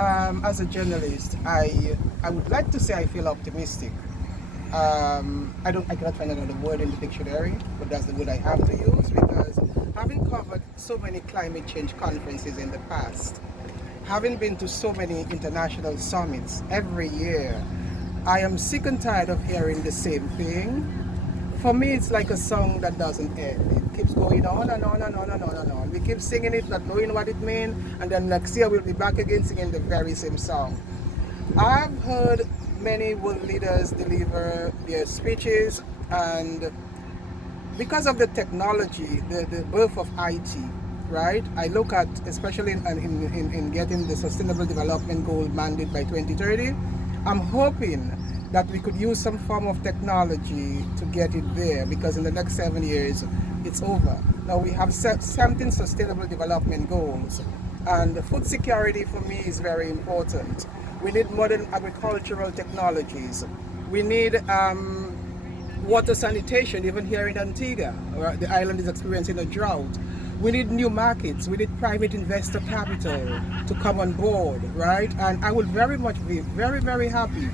As a journalist, I would like to say I feel optimistic. I cannot find another word in the dictionary, but that's the word I have to use because having covered so many climate change conferences in the past, having been to so many international summits every year, I am sick and tired of hearing the same thing. For me, it's like a song that doesn't end. It keeps going on and on and on and on and on. We keep singing it, not knowing what it means, and then next year we'll be back again singing the very same song. I've heard many world leaders deliver their speeches, and because of the technology, the birth of IT, right? I look at, especially in getting the Sustainable Development Goal mandate by 2030, I'm hoping that we could use some form of technology to get it there because in the next 7 years, it's over. Now we have set 17 Sustainable Development Goals, and food security for me is very important. We need modern agricultural technologies. We need water sanitation, even here in Antigua, where the island is experiencing a drought. We need new markets. We need private investor capital to come on board, right? And I would very much be very, very happy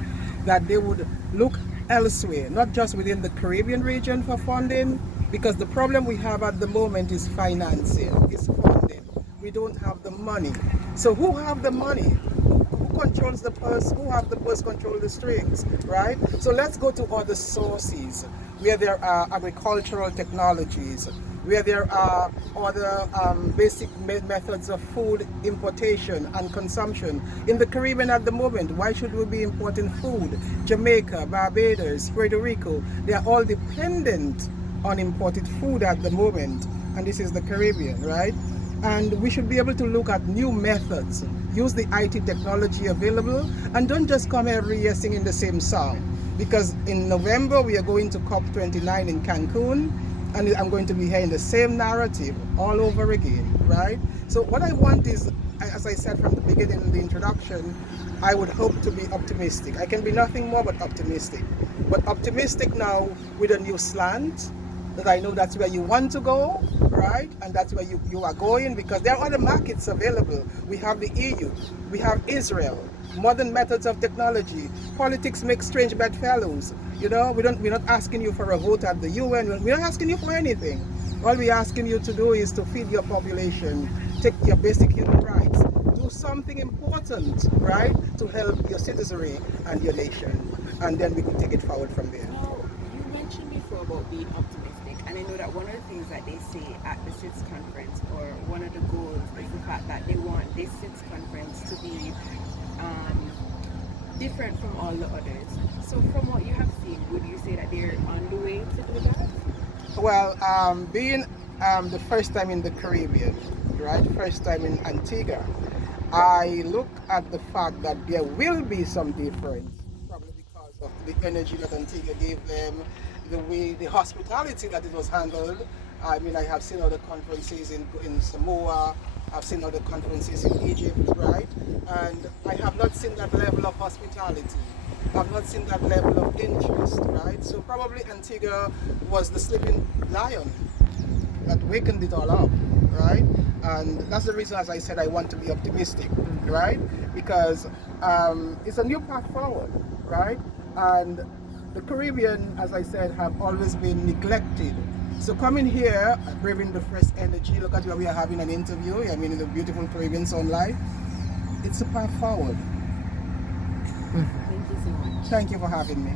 that they would look elsewhere, not just within the Caribbean region for funding, because the problem we have at the moment is financing, is funding. We don't have the money. So who have the money? Who controls the purse? Who have the purse control the strings, right? So let's go to other sources where there are agricultural technologies, where there are other basic methods of food importation and consumption. In the Caribbean at the moment, why should we be importing food? Jamaica, Barbados, Puerto Rico, they are all dependent on imported food at the moment, and this is the Caribbean, right? And we should be able to look at new methods, use the IT technology available, and don't just come every year singing the same song. Because in November we are going to COP29 in Cancun, and I'm going to be hearing the same narrative all over again, right? So what I want is, as I said from the beginning in the introduction, I would hope to be optimistic. I can be nothing more but optimistic. But optimistic now with a new slant, that I know that's where you want to go, right? And that's where you are going because there are other markets available. We have the EU, we have Israel, modern methods of technology. Politics make strange bedfellows. You know, we're not asking you for a vote at the UN. We're not asking you for anything. All we're asking you to do is to feed your population, take your basic human rights, do something important, right? To help your citizenry and your nation. And then we can take it forward from there. Now, you mentioned before about being optimistic, and I know that one of the things that they say at the SITS conference, or one of the goals, is the fact that they want this SITS conference to be different from all the others. So, from what you have seen, would you say that they're on the way to do that? Well, being the first time in the Caribbean, right? First time in Antigua, I look at the fact that there will be some difference, probably because of the energy that Antigua gave them, the way, the hospitality that it was handled. I mean, I have seen other conferences in Samoa, I've seen other conferences in Egypt, right? And I have not seen that level of hospitality. I've not seen that level of interest, right? So probably Antigua was the sleeping lion that wakened it all up, right? And that's the reason, as I said, I want to be optimistic, right? Because it's a new path forward, right? And the Caribbean, as I said, have always been neglected. So coming here, braving the fresh energy, look at where we are having an interview, I mean, in the beautiful Caribbean sunlight, it's a path forward. Thank you so much. Thank you for having me.